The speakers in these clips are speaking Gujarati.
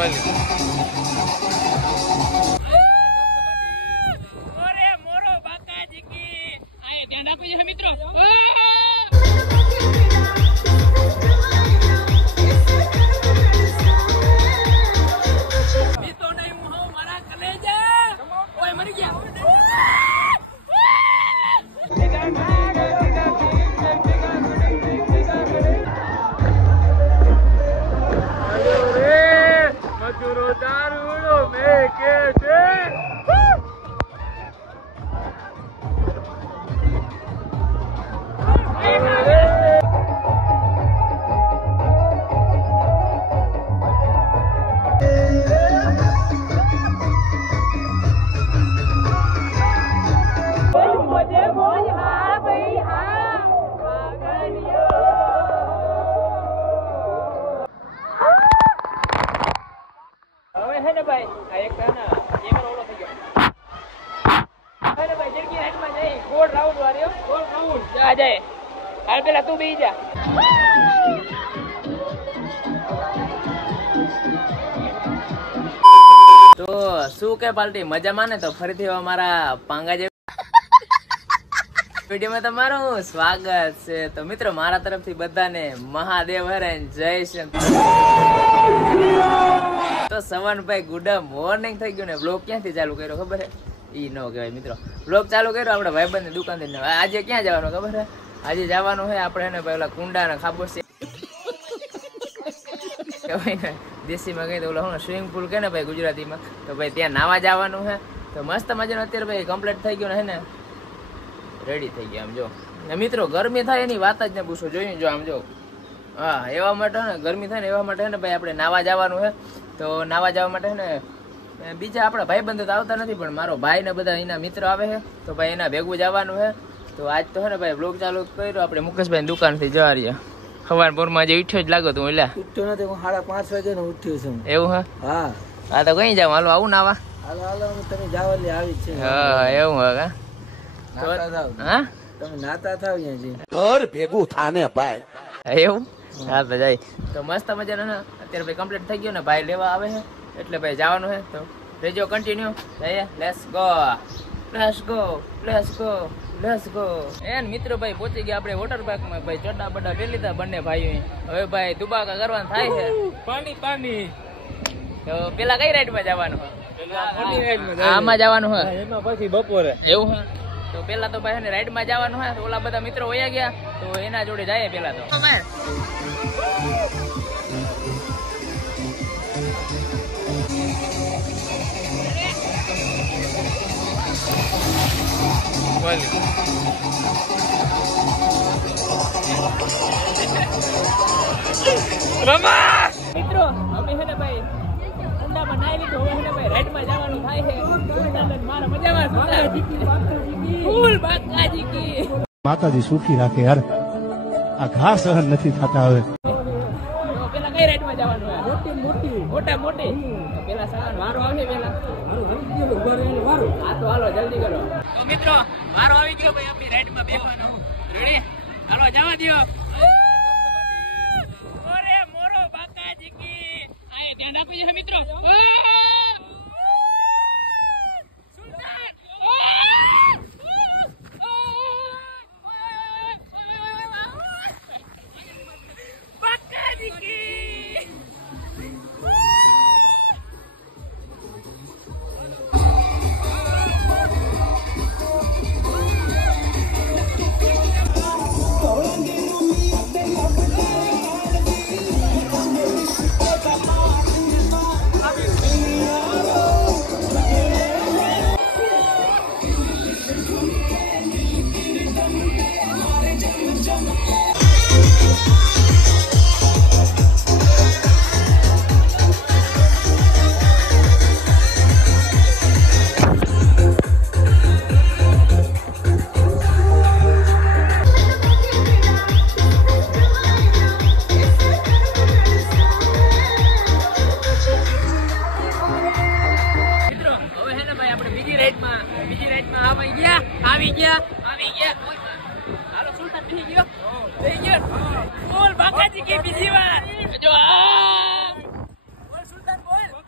મોરો બાકાજી કી આય ધ્યાન આપજો મિત્રો. પેલા તું બેસી જા. તો શું કે પાલટી મજા માને તો ફરીથી અમારા પાંગા વિડીયોમાં તમારું સ્વાગત છે. તો મિત્રો મારા તરફથી બધાને મહાદેવ હરે જય શ્રી. તો સવનભાઈ ગુડ મોર્નિંગ થઈ ગયું ને બ્લોગ ક્યાંથી ચાલુ કર્યો ખબર હે? ઈ ન કહેવાય મિત્રો. બ્લોગ ચાલુ કર્યો આપણે ભાઈબંધ ની દુકાન થી. આજે ક્યાં જવાનું ખબર હે? આજે જવાનું હોય આપણે એને પેલા કુંડા ને ખાબોશ દેશી માં કઈ તો ઓલા સ્વિમિંગ પુલ કે ને ભાઈ ગુજરાતીમાં, તો ભાઈ ત્યાં નાવા જવાનું છે. તો મસ્ત મજાનું અત્યારે ભાઈ કમ્પ્લીટ થઈ ગયું ને હે ને રેડી થઈ ગયા. આમ જો મિત્રો ગરમી થાય એની વાત જ ને પૂછો. જોયું જો આમ જો. હા એવા માટે ને ગરમી થાય ને એવા માટે ને ભાઈ આપણે નાવા જવાનું છે. તો નાવા જવા માટે ને બીજા આપણા ભાઈબંધો તો આવતા નથી, પણ મારો ભાઈ ને બધા એના મિત્રો આવે છે. તો ભાઈ એના ભેગું જવાનું છે. તો આજ તો હે ને ભાઈ બ્લોગ ચાલુ કર્યો આપણે મુકેશભાઈ દુકાન થી જવા રહ્યા. સવાર પોરમાં જે ઉઠ્યો જ લાગો તું એટલે ઉઠ્યો નથી. હું 5:30 વાગે નો ઉઠ્યો છું. એવું હે? હા હા તો કઈ જાવ? હાલો આવું નાવા. હાલો હાલો તમે જાવ એટલે આવી છે. હા એવું હે કા? હા તમે નાતા થાવ અહીંયાથી ઘર ભેગું થાને ભાઈ. એવું? હા તો જાય. તો મસ્ત મજાનો ને અત્યારે ભાઈ કમ્પ્લીટ થઈ ગયો ને ભાઈ લેવા આવે છે એટલે ભાઈ જવાનું છે. તો રેજો continue. Let's go let's go let's go let's go. એન મિત્રો ભાઈ પહોંચી ગયા આપણે વોટર પાર્ક માં. ભાઈ ચડા બડા પહેરી લીધા બંને ભાઈઓ. હવે ભાઈ દુબાકા કરવાનું થાય છે. પાણી પાણી. તો પેલા કઈ રાઈડ માં જવાનું? આમાં જવાનું હે. એમાં પછી બપોરે. એવું હે? તો પેલા તો ભાઈ રાઈડ માં જવાનું હે. તો ઓલા બધા મિત્રો વયા ગયા તો એના જોડે જાય પેલા તો. મિત્રો અમે હે ને ભાઈ ઠંડામાં નાઈ લીધું. હવે હે ને ભાઈ રાઈડ માં જવાનું થાય છે. મારા મજામાં ફૂલ બાકાજી કી માતાજી સુખી રાખે યાર. આ ઘા સહન નથી થતા હવે. પેલા કઈ રાઈડ માં જવાનું? મોટા મોટી. પેલા સવાર વારો આવશે પેલા. હા તો હાલો જલ્દી કરો. તો મિત્રો વારો આવી ગયો ભાઈ આપણી રાઈડ માં બેસવાનું. રેડી? હાલો જવા દો. ઓરે મોરો બાકાજી કી આય ધ્યાન આપજો મિત્રો. આવી ગયા. હાલો સુલતાન થઈ ગયો. બોલ બાકાજી કે બીજી વાર જો બોલ સુલતાન બોલ.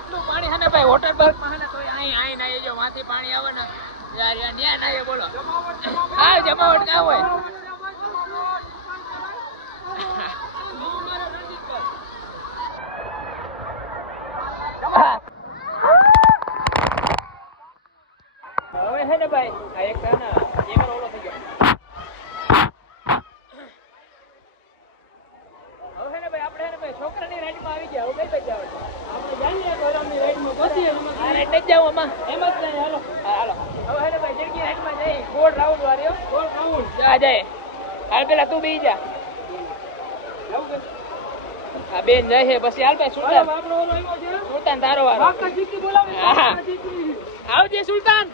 એટલું પાણી હે ને ભાઈ વોટર પાર્ક માં હે ને તો અહીં ના જો માંથી પાણી આવે ને યાર યાર ન્યા ના બોલો હા જમાવટ ના હોય હવે હે ને ભાઈ આ એક છે ને કેમેરો ઓલો થઈ ગયો હવે હે ને ભાઈ આપણે હે ને ભાઈ છોકરાની રાઈડ માં આવી ગયા હવે કઈ બાજુ જવાનું આપણે જાણીએ ગોરામની રાઈડ માં પછી આ રાઈડ નથી જાવ આમાં એમ જ જાય હાલો હાલો હવે હે ને ભાઈ જિંદગી રાઈડ માં જઈ ગોળ રાઉન્ડ વાળ્યો ગોળ રાઉન્ડ જા જાય હાલ પેલા તું બી જા આ બેન જાય છે પછી હાલ ભાઈ સુલતાન આપણો ઓલો આવ્યો છે સુલતાન તારો વારો કાકા જીકી બોલાવે કાકા જીકી આવજે સુલતાન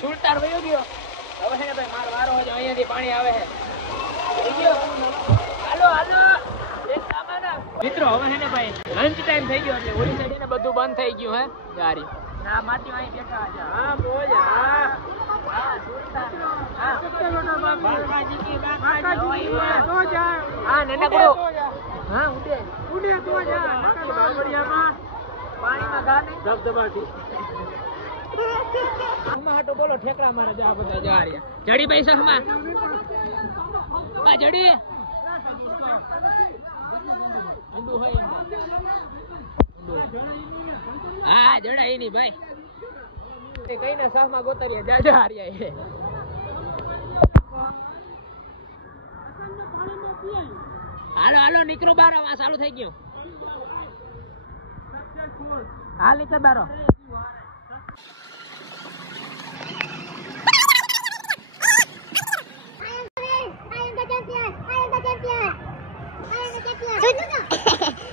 સુલતાન વયો ગયો હવે હે ને ભાઈ મારો વારો હજો અહીંયાથી પાણી આવે છે થઈ ગયો હાલો હાલો એક સામાન મિત્રો હવે હે ને ભાઈ લંચ ટાઈમ થઈ ગયો એટલે ઓલી સાઈડ ને બધું બંધ થઈ ગયું હે ગાડી ના માટી અહીં બેઠા છે હા બોલ હા હા સુલતાન હા કાકા જીકી કાકા જીકી તો જા હા નનકડો હા ઉડે ઉડે તો જા બાબરિયામાં પાણીમાં ગા નહીં ધબધબાટી હમા હાટો બોલો ઠેકડા મારે જા બધા જા રહ્યા જડી પૈસા હમા આ જડી અંદુ હોય હા જડાઈ ની ભાઈ એ કઈને સાહમાં ગોતરિયા જા જા રહ્યા એ હાલો હાલો નીકળો બારો આ ચાલુ થઈ ગયું હાલ નીકળ બારો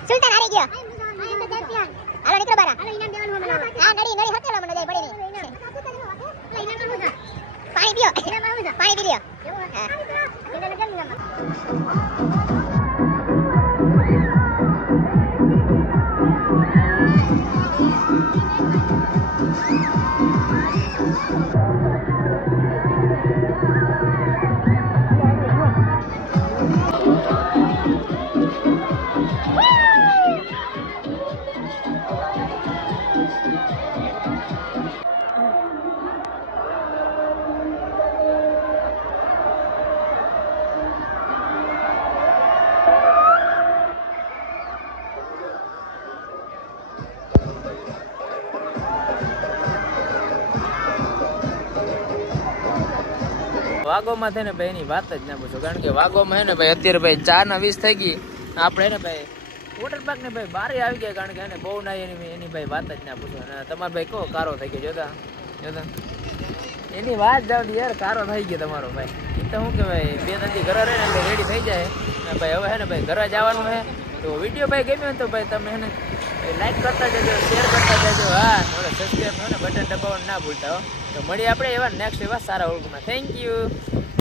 સુલતાન હારી ગયો હાલો નીકળો બારા હાલો ઇનામ દેવાનું મને હા નડી નડી હટેલા મને જાય પડી ની પાણી પીઓ પાણી પી લ્યો હા ઇનામ કેમ ઇનામ વાગોમાં થઈને ભાઈ એની વાત જ ના પૂછો કારણ કે વાગોમાં હે ને ભાઈ અત્યારે ભાઈ 4:20 થઈ ગઈ આપણે હે ને ભાઈ વોટર પાર્ક ને ભાઈ બારે આવી ગયા કારણ કે એને બહુ ના એની ભાઈ વાત જ ના પૂછો અને તમારો ભાઈ કહો કારો થઈ ગયો જોતા એની વાત જાવ યાર કારો થઈ ગયો તમારો ભાઈ તો શું કહેવાય 2-3 દી ઘરે રહે ને એટલે રેડી થઈ જાય ને ભાઈ હવે હે ને ભાઈ ઘરે જવાનું છે તો વિડીયો ભાઈ ગમ્યો તો ભાઈ તમે હે ને લાઈક કરતા જજો શેર કરતા જજો હા સબસ્ક્રાઈબ બટન દબાવવાનું ના ભૂલતા હો તો મળીએ આપણે એવા નેક્સ્ટ એવા સારા વ્લોગમાં થેન્ક યુ